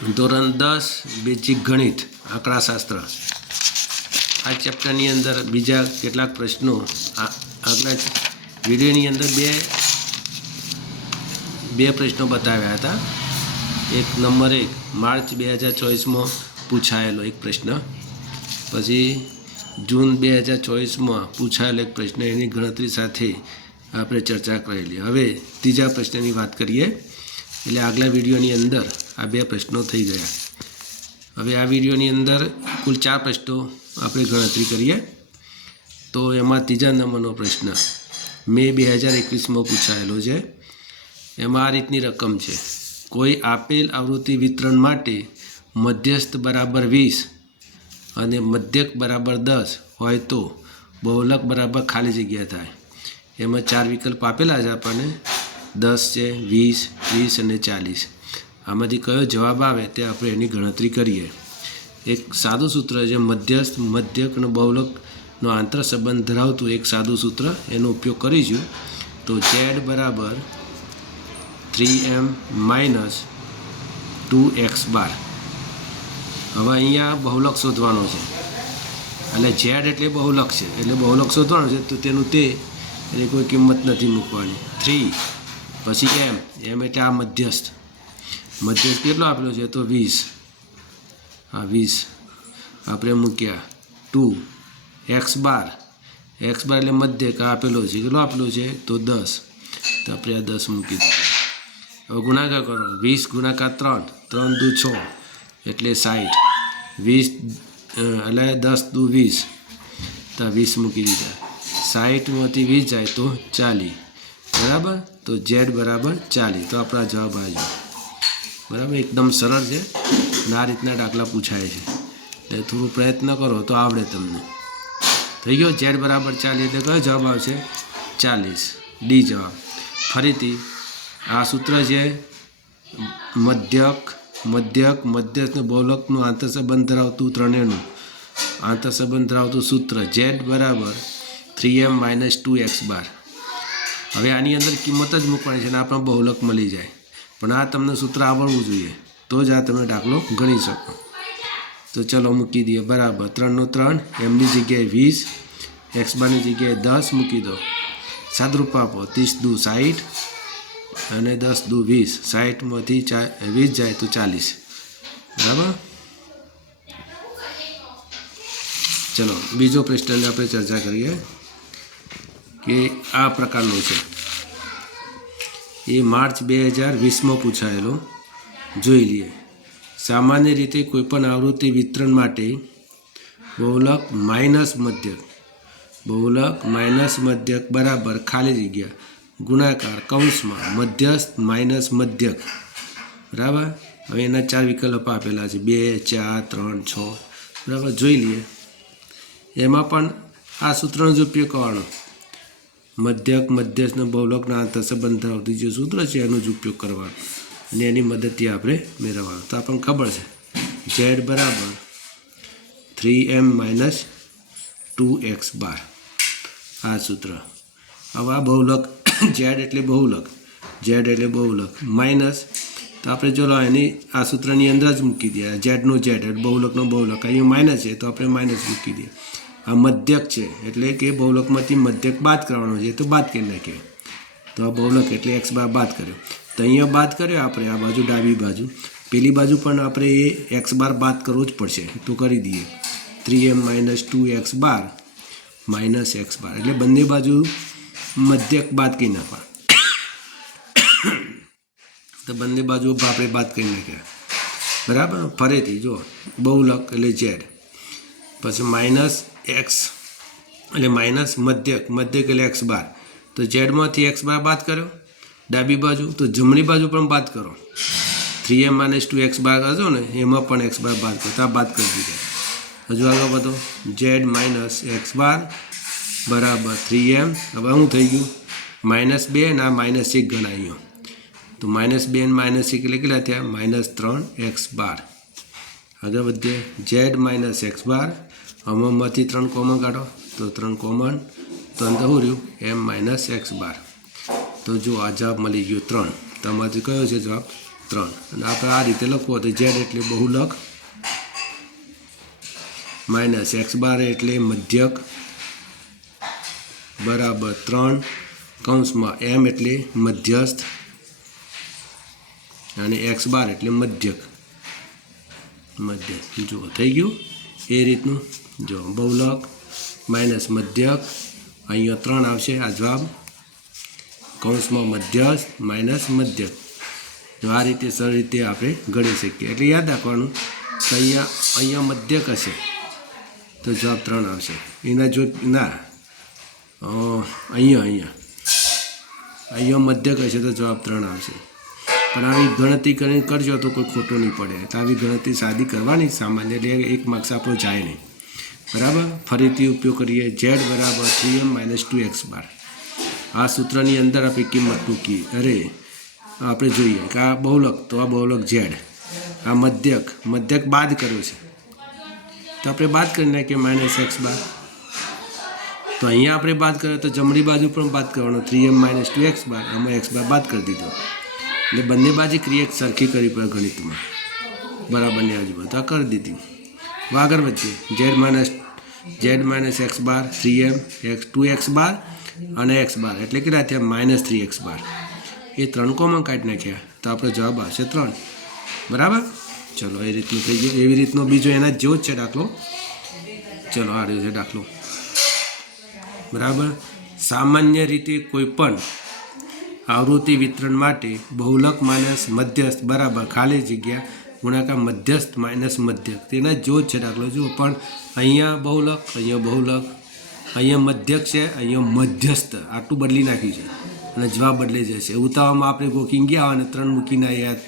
ધોરણ 10 બેઝિક ગણિત આંકડાશાસ્ત્ર આ ચેપ્ટરની અંદર બીજા કેટલાક પ્રશ્નો આગલા વિડીયોની અંદર બે પ્રશ્નો બતાવ્યા હતા. એક નંબર 1 માર્ચ 2024માં પૂછાયેલો એક પ્રશ્ન, પછી જૂન 2024માં પૂછાયેલો એક પ્રશ્ન, એની ગણતરી સાથે આપણે ચર્ચા કરેલી. હવે ત્રીજા પ્રશ્નની વાત કરીએ. એટલે આગલા વિડીયોની અંદર આ બે પ્રશ્નો થઈ ગયા. હવે આ વિડીયોની અંદર કુલ 4 પ્રશ્નો આપણે ગણતરી કરીએ. તો એમાં ત્રીજા નંબરનો પ્રશ્ન મે 2021માં પૂછાયેલો છે. એમાં આ રીતની રકમ છે: કોઈ આપેલ આવૃત્તિ વિતરણ માટે મધ્યસ્થ બરાબર 20 અને મધ્યક બરાબર 10 હોય તો બહુલક બરાબર ખાલી જગ્યા થાય. એમાં 4 વિકલ્પ આપેલા છે આપણને, 10 છે, 20, 30 અને 40. આમાંથી કયો જવાબ આવે તે આપણે એની ગણતરી કરીએ. એક સાદું સૂત્ર છે, મધ્યસ્થ, મધ્યક અને બહુલકનો આંતર સંબંધ ધરાવતું એક સાદું સૂત્ર, એનો ઉપયોગ કરીશું. તો z બરાબર 3m - 2x બાર. હવે અહીંયા બહુલક શોધવાનો છે, એટલે z એટલે બહુલક છે, એટલે બહુલક શોધવાનો છે. તો તેનું તે એટલે કોઈ કિંમત નથી મૂકવાની. 3 પછી m એટલે આ મધ્યસ્થ કેટલો આપેલો છે? તો 20. હા 20 આપણે મૂક્યા. 2 x બાર એટલે મધ્યક આપેલો છે, કેટલો આપેલો છે? તો 10. તો આપણે આ 10 મૂકી દીધું. હવે ગુણાકાર કરો. 20 ગુણાકાર 3, 3 દુ 6 એટલે 60. 20 એટલે 10 દુ 20, તો 20 મૂકી દીધા. 60માંથી 20 જાય તો 40. બરાબર. તો z બરાબર 40. તો આપણા જવાબ આવ્યો. બરાબર, એકદમ સરળ છે. આ રીતના દાખલા પૂછાય છે, એટલે થોડું પ્રયત્ન કરો તો આવડે તમને. થઈ ગયો. z બરાબર 40 એટલે કયો જવાબ આવશે? 40. ડી જવાબ. ફરીથી આ સૂત્ર છે મધ્યસ્થ બહુલકનું આંતરસંબંધ ધરાવતું ત્રણેયનું આંતરસંબંધ ધરાવતું સૂત્ર z બરાબર 3m - 2x બાર. હવે આની અંદર કિંમત જ મૂકવાની છે અને આપણને બહુલક મળી જાય. પણ આ તમને સૂત્ર આવડવું જોઈએ, તો જ આ તમે દાખલો ગણી શકો. તો ચલો મૂકી દઈએ. બરાબર 3 નો 3, એમની જગ્યાએ 20, એક્સ બારની જગ્યાએ 10 મૂકી દો. સાદરૂપ આપો. 30 દુ 60 અને 10 દુ 20. 60માંથી 20 જાય તો 40. બરાબર. ચલો બીજો પ્રશ્નની આપણે ચર્ચા કરીએ કે આ પ્રકારનો છે. એ માર્ચ 2020માં પૂછાયેલો. જોઈ લઈએ. સામાન્ય રીતે કોઈપણ આવૃત્તિ વિતરણ માટે બહુલક માઇનસ મધ્યક બરાબર ખાલી જગ્યા ગુણાકાર કૌંસમાં મધ્યસ્થ માઇનસ મધ્યક. બરાબર. હવે એના 4 વિકલ્પ આપેલા છે, 2, 4, 3, 6. બરાબર. જોઈ લઈએ. એમાં પણ આ સૂત્રનો જ ઉપયોગ કરવાનો. મધ્યક, મધ્યસ્થ અને બહુલકના આંતરસંબંધ ધરાવતું જે સૂત્ર છે એનો જ ઉપયોગ કરવાનો અને એની મદદથી આપણે મેળવવાનું. તો આપણને ખબર છે z બરાબર 3m - 2x બાર. આ સૂત્ર. હવે આ બહુલક z એટલે બહુલક માઇનસ, તો આપણે ચલો એની આ સૂત્રની અંદર જ મૂકી દઈએ. ઝેડનો ઝેડ એટલે બહુલકનો બહુલક. અહીંયા માઇનસ છે તો આપણે માઇનસ મૂકી દઈએ. આ મધ્યક છે એટલે કે બહુલકમાંથી મધ્યક બાદ કરવાનો છે, તો બાદ કરી નાખીએ. તો આ બહુલક એટલે x બાર બાદ કર્યો. તો અહીંયા બાદ કર્યો આપણે આ બાજુ, ડાબી બાજુ. પેલી બાજુ પણ આપણે એ x બાર બાદ કરવો જ પડશે, તો કરી દઈએ. 3m - 2x bar minus x બાર એટલે બંને બાજુ મધ્યક બાદ કરી નાખવા. તો બંને બાજુ આપણે બાદ કરી નાખ્યા. બરાબર. ફરીથી જો બહુલક એટલે z, પછી માઇનસ x એટલે માઇનસ મધ્યક એટલે x બાર. તો ઝેડમાંથી x બાર બાદ કર્યો ડાબી બાજુ, તો જમણી બાજુ પણ બાદ કરો. 3m - 2x બાર કરજો ને, એમાં પણ x બાર બાદ કરો. તો આ બાદ કરી દીધા. હજુ આગળ બધો z - x બાર બરાબર 3m. હવે શું થઈ ગયું? -2 અને આ -1 ગણાયો. તો -2 અને -1 એટલે કેટલા થયા? -3x બાર. આગળ વધીએ. z - x બાર. આમાંથી 3 કોમન કાઢો તો 3 કોમન, તો અંદર શું રહ્યું? m - x બાર. તો જો આ જવાબ મળી ગયો 3. તમારે કયો છે જવાબ? 3 અને આપણે આ રીતે લખવો તો ઝેડ એટલે બહુલક માઇનસ એક્સ બાર એટલે મધ્યક બરાબર 3 કૌંસમાં એમ એટલે મધ્યસ્થ અને એક્સ બાર એટલે મધ્યક જો થઈ ગયું એ રીતનું જો બહુલક માઇનસ મધ્યક અહીંયા 3 આવશે આ જવાબ કૌંસમાં મધ્યસ્થ માઇનસ મધ્યક જો આ રીતે સરળ રીતે આપણે ગણી શકીએ એટલે યાદ રાખવાનું કે અહીંયા મધ્યક હશે તો જવાબ 3 આવશે એના જો ના અહીંયા મધ્યક હશે તો જવાબ 3 આવશે પણ આવી ગણતરી કરીને કરજો તો કોઈ ખોટું નહીં પડે તો આવી ગણતરી સાદી કરવાની સામાન્ય એટલે 1 માર્ક્સ આપણો જાય નહીં બરાબર ફરીથી ઉપયોગ કરીએ ઝેડ બરાબર 3m - 2x બાર આ સૂત્રની અંદર આપણે કિંમત મૂકી અરે આપણે જોઈએ કે આ બહુલક તો આ બહુલક ઝેડ આ મધ્યક બાદ કર્યો છે તો આપણે બાદ કરી નાખીએ -x બાર તો અહીંયા આપણે બાદ કરીએ તો જમણી બાજુ પણ બાદ કરવાનો 3m - 2x બાર આમાં x બાર બાદ કરી દીધો એટલે બંને બાજુ ક્રિયા સરખી કરી પડે ગણિતમાં બરાબરની આજુબાજુ આ કરી દીધી આગળ વધીએ z - x બાર 3m 2x બાર અને x બાર એટલે કેટલા થયા -3x બાર એ 3 કોમન કાઢી નાખ્યા તો આપણો જવાબ આવશે 3 બરાબર ચલો એ રીતનું થઈ ગયું એવી રીતનો બીજો એના જેવો જ છે દાખલો ચલો આ રીતે દાખલો બરાબર સામાન્ય રીતે કોઈ પણ આવૃત્તિ વિતરણ માટે બહુલક માઇનસ મધ્યસ્થ બરાબર ખાલી જગ્યા ગુણાકાર મધ્યસ્થ માઇનસ મધ્યક તેના જો જ છે દાખલો જુઓ પણ અહીંયા બહુલક અહીંયા મધ્યક છે અહીંયા મધ્યસ્થ આટલું બદલી નાખ્યું છે અને જવાબ બદલી જશે ઉતાવળમાં આપણે ગોકીને ગયા અને 3 મૂકીને યાદ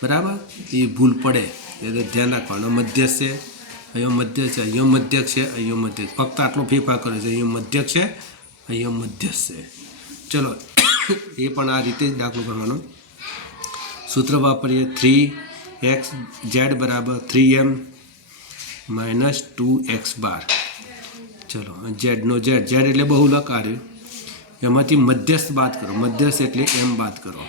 બરાબર એ ભૂલ પડે એટલે ધ્યાન રાખવાનું મધ્યસ્થ છે અહીંયા મધ્યક છે અહીંયા મધ્યક છે અહીંયા મધ્યક ફક્ત આટલો ફેરફાર કરે છે અહીંયા મધ્યક છે અહીંયા મધ્યસ્થ છે ચલો એ પણ આ રીતે જ દાખલો કરવાનો સૂત્ર વાપરીએ 3x z બરાબર 3m - 2x બાર ચલો ઝેડનો ઝેડ એટલે બહુલક આવ્યું એમાંથી મધ્યસ્થ બાદ કરો મધ્યસ્થ એટલે એમ બાદ કરો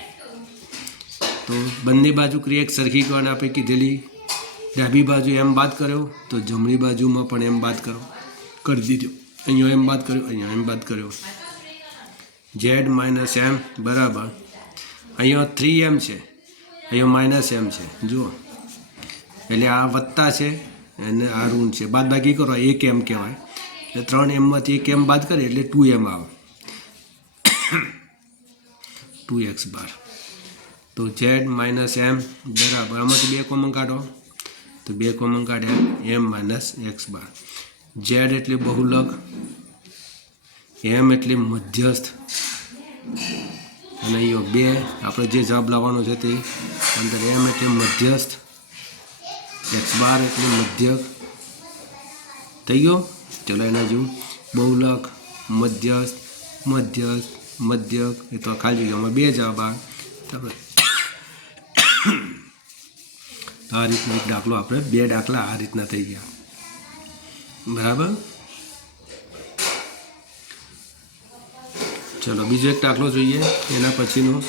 તો બંને બાજુ ક્રિયા સરખી કરવાને આપણે કીધેલી ડાબી બાજુ એમ બાદ કર્યો તો જમણી બાજુમાં પણ એમ બાદ કરો કરી દીધો અહીંયા એમ બાદ કર્યો અહીંયા એમ બાદ કર્યો z - m બરાબર અહીંયા 3m છે અહીંયા -m છે જુઓ એટલે આ વત્તા છે અને આ ઋણ છે બાદ બાકી કરો 1m કહેવાય એટલે 3mમાંથી 1m બાદ કરીએ એટલે 2m આવે 2x બાર તો z - m બરાબર આમાંથી 2 કોમન કાઢો તો 2 કોમન કાઢ્યા m - x બાર z એટલે બહુલક m એટલે મધ્યસ્થ અને અહીંયા 2 આપણે જે જવાબ લાવવાનો છે તે અંદર m એટલે મધ્યસ્થ x બાર એટલે મધ્યક થઈ ગયો ચલો એના જેવું બહુલક મધ્યસ્થ મધ્યક એ તો ખાલી જગ્યામાં 2 જવાબ આવે આ રીતનો એક દાખલો આપણે 2 દાખલા આ રીતના થઈ ગયા બરાબર ચલો બીજો એક દાખલો જોઈએ એના પછીનો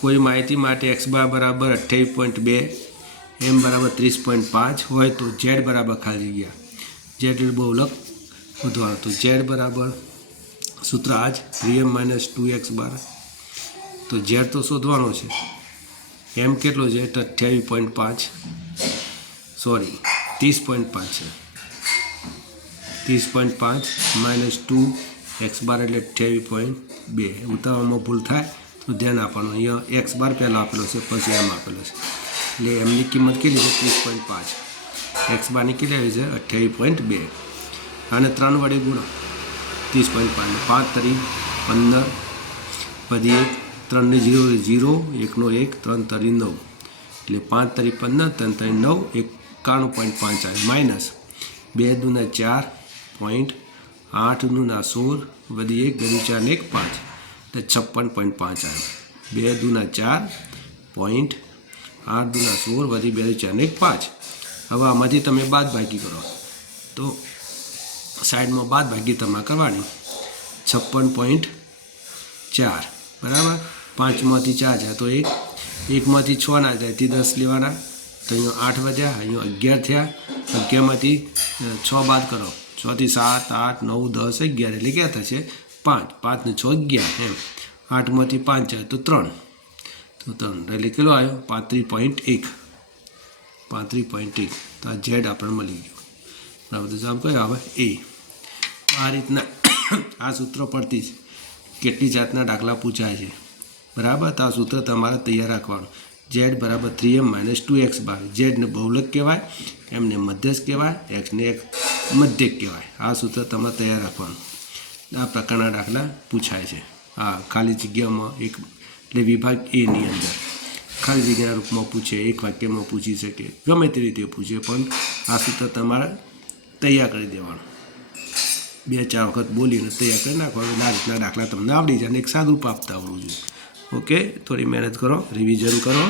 કોઈ માહિતી માટે x બાર બરાબર 28.2 m બરાબર 30.5 હોય તો z બરાબર ખાલી જગ્યા z એટલે બહુલક શોધવાનું તો z બરાબર સૂત્ર આ જ 3m - 2x બાર તો z તો શોધવાનો છે m કેટલો છે 28.5 સોરી 30.5 છે 30.5 - 2x બાર એટલે 28.2 ઉતાવળમાં ભૂલ થાય તો ધ્યાન આપવાનું અહીંયા x બાર પહેલાં આપેલો છે પછી m આપેલો છે એટલે એમની કિંમત કેટલી છે 30.5 x બારની કેટલી આવી છે 28.2 અને 3 વડે ગુણો 30.5 5 તરી 15 વધી 1 3 ને 0 0 1 નો 1 3 તરી 9 એટલે 5 તરી 15 3 તરી 9 91.5 આવે માઇનસ 2 દુના 4 પોઈન્ટ 8 દુના 16 વધી 1 4 ને 1 5 એટલે 56.5 આવે 2 દુના 4 પોઈન્ટ 8 દુના 16 વધી 2 4 ને 1 5 હવે આમાંથી તમે બાદ ભાગી કરો તો સાઈડમાં બાદ ભાગી તમારે કરવાની 56.4 બરાબર 5માંથી 4 જાય તો 1 એકમાંથી 6 ના જાય તે 10 લેવાના, તો અહીંયા 8 વધ્યા, અહીંયા 11 થયા, 11માંથી 6 બાદ કરો, 6 થી 7 8 9 10 11 એટલે ક્યાં થશે 5, 5 ને 6 11 એમ, 8માંથી 5 જાય તો 3, તો 3 એટલે કેટલો આવ્યો 35.1, 35.1, તો આ ઝેડ આપણને મળી ગયો બરાબર. તો જવાબ કયો આવે એ. આ રીતના આ સૂત્ર પરથી કેટલી જાતના દાખલા પૂછાય છે બરાબર. તો આ સૂત્ર તમારે તૈયાર રાખવાનું. ઝેડ બરાબર 3m - 2x બાર, ઝેડને બહુલક કહેવાય, એમને મધ્યસ્થ કહેવાય, એક્સને એક મધ્યક કહેવાય. આ સૂત્ર તમારે તૈયાર રાખવાનું. આ પ્રકારના દાખલા પૂછાય છે. આ ખાલી જગ્યામાં એક એટલે વિભાગ એની અંદર ખાલી જગ્યાના રૂપમાં પૂછે, એક વાક્યમાં પૂછી શકે, ગમે તે રીતે પૂછે, પણ આ સૂત્ર તમારે તૈયાર કરી દેવાનું. 2-4 વખત બોલીને તૈયાર કરી નાખવાનું. આ રીતના દાખલા તમને આવડી જાય અને એક સાદું રૂપ આપતા આવડવું જોઈએ. ઓકે, થોડી મહેનત કરો, રિવિઝન કરો.